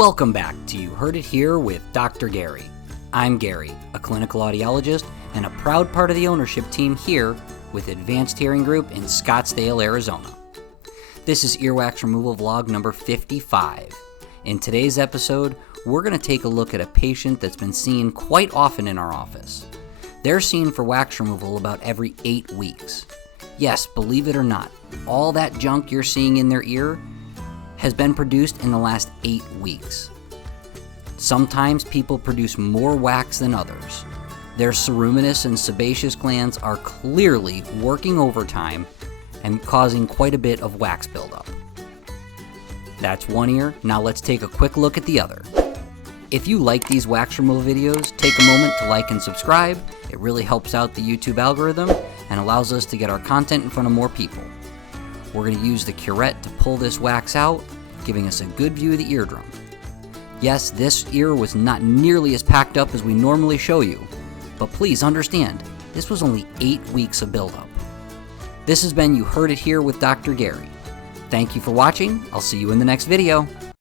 Welcome back to You Heard It Here with Dr. Gary. I'm Gary, a clinical audiologist and a proud part of the ownership team here with Advanced Hearing Group in Scottsdale, Arizona. This is Earwax Removal Vlog number 55. In today's episode, we're going to take a look at a patient that's been seen quite often in our office. They're seen for wax removal about every 8 weeks. Yes, believe it or not, all that junk you're seeing in their ear has been produced in the last 8 weeks. Sometimes people produce more wax than others. Their ceruminous and sebaceous glands are clearly working overtime and causing quite a bit of wax buildup. That's one ear. Now let's take a quick look at the other. If you like these wax removal videos, take a moment to like and subscribe. It really helps out the YouTube algorithm and allows us to get our content in front of more people. We're going to use the curette to pull this wax out, giving us a good view of the eardrum. Yes, this ear was not nearly as packed up as we normally show you, but please understand, this was only 8 weeks of buildup. This has been You Heard It Here with Dr. Gary. Thank you for watching. I'll see you in the next video.